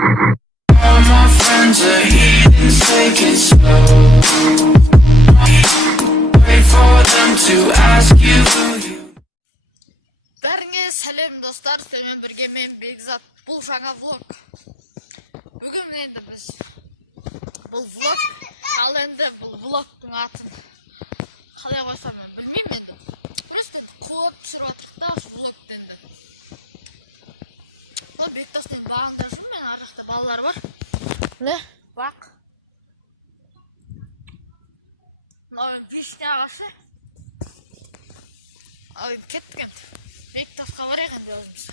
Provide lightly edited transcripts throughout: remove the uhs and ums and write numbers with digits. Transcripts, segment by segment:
All my friends are heathens, take it slow. Wait for them to ask you who you. Бәріңе сәлем достар, сіздермен бірге мен Бекзат. Бұл жаңа влог. Бүгін енді біз бұл влог, ал енді бұл влогтың атын қалай қойсам мен білмеймін енді. Просто қуып түсіріп отырдық та осы влогты енді. Ол Бектастың бағында жүрмін, мен ар жақта балалар бар. Не? Бақ. Мынау вишня ағасы. Ал енді кеттік енді. Бектасқа барайық енді өзіміз.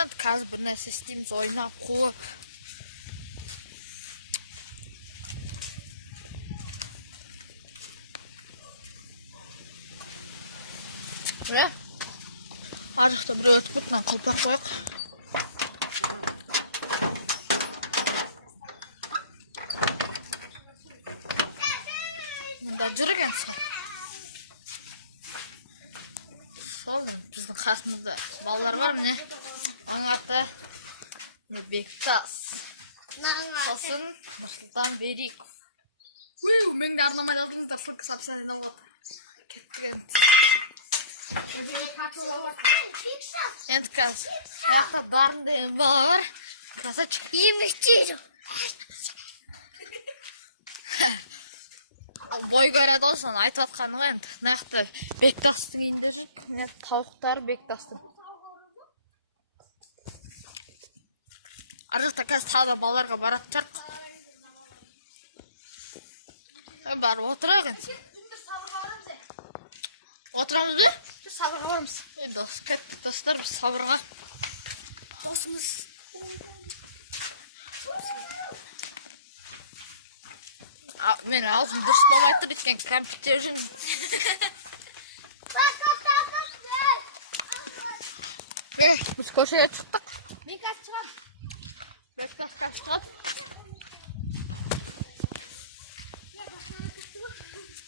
Енді қазір бір нәрсе істейміз, ойнап қуып. Міне, ар жақта біреу өтіп кетті, мына қылпақ қойық. Мұнда жүр екен. Сол біздің қасымызда балалар бар, міне. Аңаты Бектас. Сосын Нұрсұлтан Бериков. Мен де арнамай жатырмын, ссылка сапсайда болады. Кеттік енді. Енді қазір яқта барында бала бар. Красавчик. Емектейді. Бой көреді ол, соны айтып атқаны ғой енді. Нақты Бектастың үйінде жүрді. Міне тауықтары Бектастың. Ар жақта қазір тағы балаларға баратын шығар. Барып отырайық енді. Отырамыз бе? Сабырға барымыз. Достар, біз сабырға қосымыз. Мен аузым дұрыс болмайды, біткен компьютер үшін. Біз көшеге шықтық. Бекас шығады. Бекасқа шығады.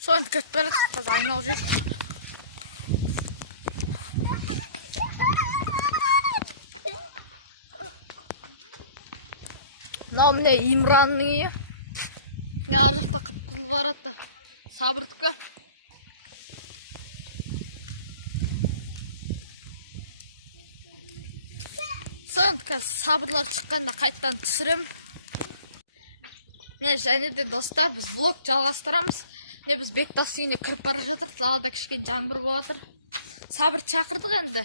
Соны көтіп бәрі қыз айналып жүр. Мынау міне Имранның үйі. Ар жақта қыз барады. Сабырдікі. Сондықтан сабырлар шыққанда қайттан түсірім. Және де достар, біз влог жалғастырамыз. Біз Бектас үйіне кіріп бара жатырмыз. Далада кішкене жаңбыр болып жатыр. Сабыр шақырдық енді.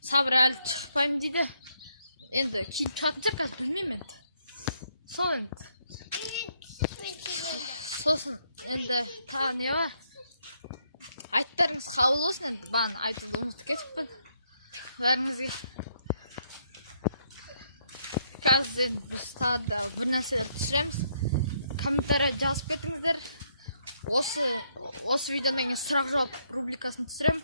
Сабыр әлі шықпайды дейді. Енді кейін шығатын шығар, қазір білмеймін енді. Сол енді. Сосын енді тағы не бар? Айтарыңыз қаулы болсын, баны айтып ұмытып кетіппін. Бәріңізге. Қазір біз тағы да бір нәрсені түсіреміз. Комментария жазып кетіңіздер. Осы видеодан кейін сұрақ жауап рубрикасын түсірем.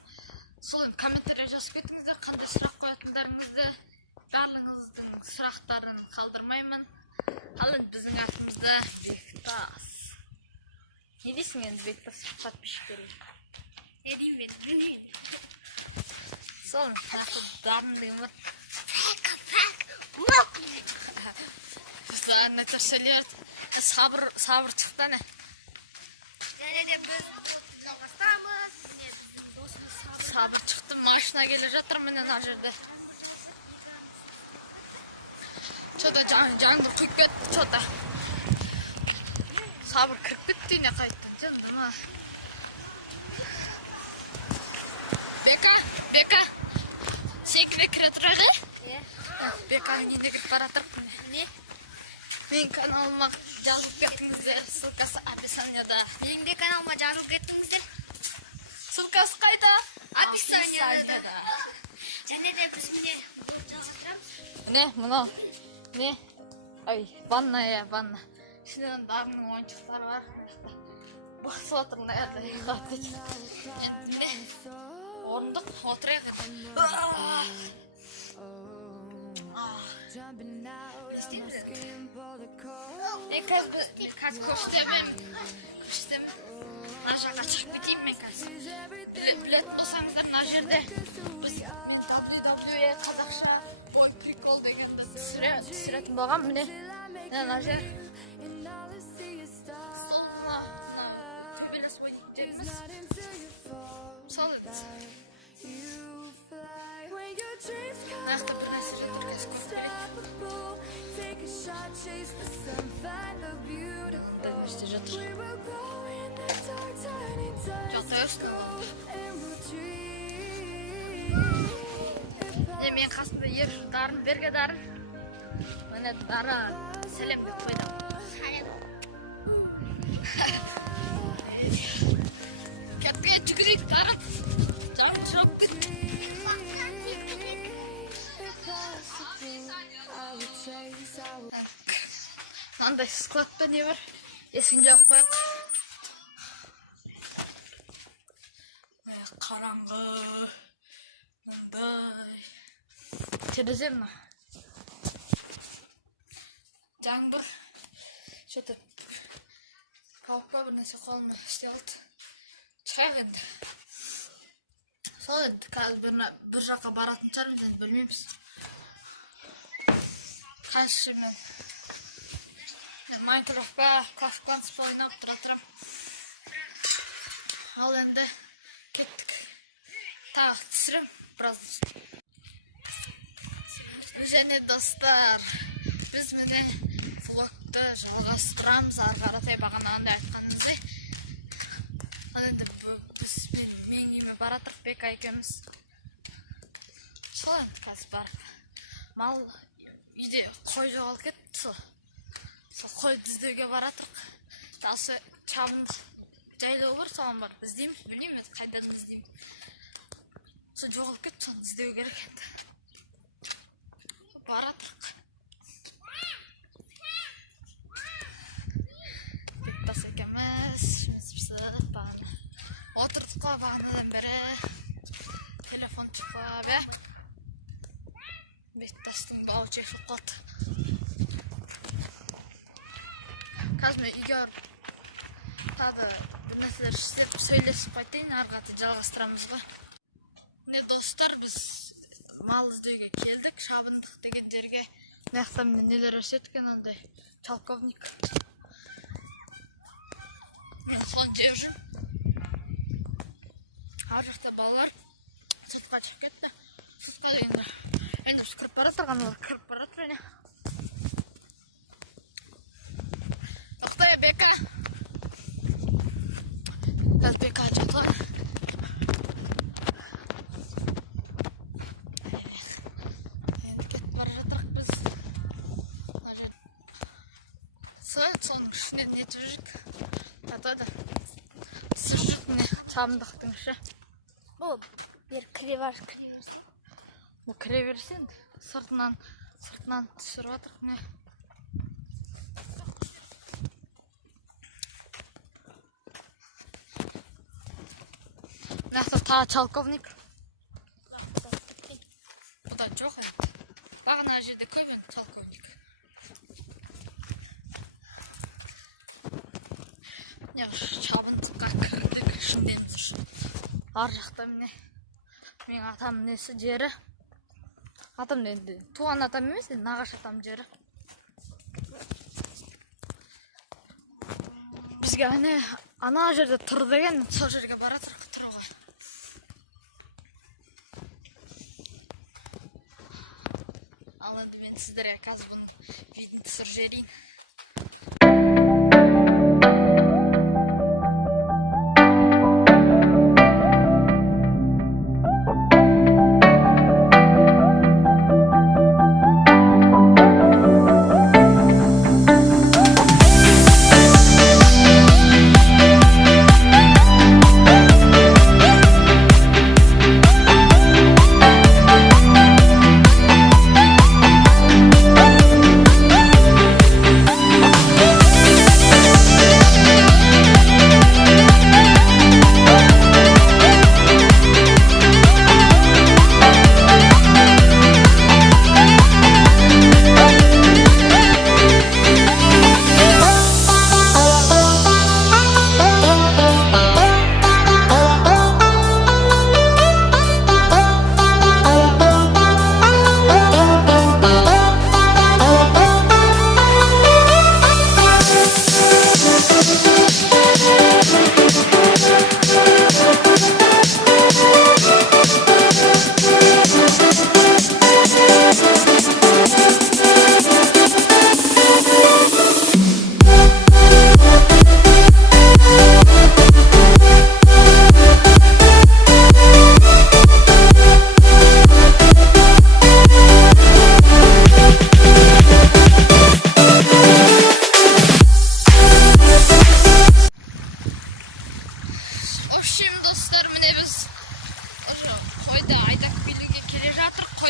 Сол енді комментария жазып кетіңіздер. Қандай сұрақ қоятындарыңызды, барлығыңыздың сұрақтарын қалдырмаймын. Ал енді біздің артымызда Бектас. Не дейсің енді Бектас подписчиктерге? Не деймін мен, білмеймін. Сол енді дарынды өмір. Наташалер сабыр шықты не? Және де біз жалғастырамыз. Сабыр шықты, машина келе жатыр міне мына жерде. Что-то жанды құйып кетті, что-то. Сабыр кіріп кетті үйіне қайттан, жанды ма? Бека, секіре кіре тұрағы? Беканың үйіне кіріп бара тұрып міне. Мен каналыма жазылып кетіңіздер, ссылкасы описанияда. Менің де каналыма жазылып кеттіңіздер. Ссылкасы қайда? Описанияда. Және де біз міне жазылып. Не, мынау. Не? Ай, ванна. Ішінен дарының ойыншықтары бар. Басып отырмын, әді. Орындық, отырайық. Мен қазір көштемін. Мына жаққа шығып кетейін мен қазір. Білетін болсаңыздар, мына жерде біз прикол дегенді түсіретін болған. Міне ана жер мына төбелес ойнайтын жеріміз. Мысалы нақты бір нәрсе жеткізіп көрсетіп жатыр. Мен қасымда ер дарын, берге дарын. Міне дара сәлем деп қойдым. Кәпке жүгірейік дарын. Жарым шығып кетті. Мынандай складта не бар? Есін жауып қояқ. Қараңғы. Мындай. Терезе мына. Жаңбыр. Что-то қауіпқа бір нәрсе қолыма істей алды. Шығайық енді. Сол енді қазір бір жаққа баратын шығармыз, енді білмейміз. Қайсы мен Майнкрафтқа Класс ойнап тұратырам. Ал енді кеттік. Тағы түсірім біраз. Және достар, біз міне влогты жалғастырамыз. Ары қаратай бағанағындай айтқанымыздай. Ал енді біз мен үйіме баратырық, Бека екеуміз. Сол енді қазір барып. Мал үйде қой жоғалып кетті. Сол қойды іздеуге баратырық. Дасы чабынды жайлау бар, соған бар. Іздейміз, білмейміз, қайтадан іздейміз. Сол жоғалып кетті, соны іздеу керек енді. Баратырық. Бектас екеміз, ішіміз бағана. Отырдық қой бағанадан бері. Телефон шықпап, ә? Бектастың бауы шешіліп қалды. Қазір мен үйге тағы бір нәрселер істеп сөйлесіп қайтайын, ары қарата жалғастырамыз ба. Міне достар, біз мал іздеуге келдік, шабындық деген жерге. Мына міне нелер өсеткен, андай полковник. Мен соны жеп жүрмін. Ар жақта балалар сыртқа шығып кетті. Сыртқа енді біз кіріп бара тұрғандар кіріп бара тұр ене. Тоқтай, Бека. Қазір Бека жатыр. Енді кетіп бара жатырық біз. Соның ішіне нетіп жүрік. Атады. Сыр жүрік міне шабындықтың іші. Бұл бір кіре берсең. Кіре берсең, сыртынан түсіріп атырық міне. Мына тағы полковник. Бұда жоқ енді. Бағана жерде көп енді полковник. Шабындыққа кірдік ішінден жүрші. Ар жақта міне мен атам несі жері. Атам енді туған атам емес, нағаш атам жері. Бізге ана жерде тұр деген, сол жерге бара тұрып тұруға. Ал енді мен сіздерге қазір бұның видін түсір жерейін.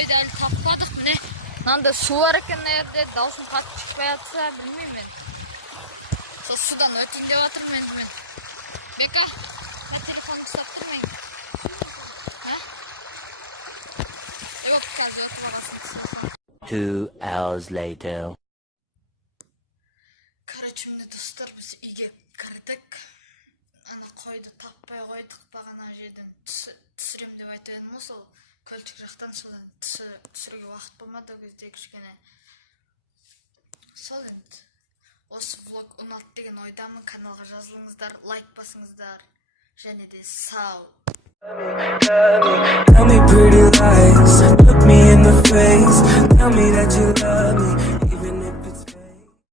қойды әлі таппадық, міне. Мынандай су бар екен мына жерде, даусым қатты шықпай жатса, білмеймін мен. Сол судан өтейін деп жатырмын енді мен. Бека, мен телефонды ұстап тұрмын. Жоқ, қазір өтіп аласың. 2 hours later. Короче, міне достар, біз үйге кірдік. Ана қойды таппай қойдық, бағана жерден түсірем деп айтып едім ғой, сол көлчік жақтан содан түсіруге уақыт болмады, ол кезде кішкене. Сол енді. Осы влог ұнады деген ойдамын. Каналға жазылыңыздар, лайк басыңыздар. Және де сау. Tell me pretty lies, look me in the face, tell me that you love me.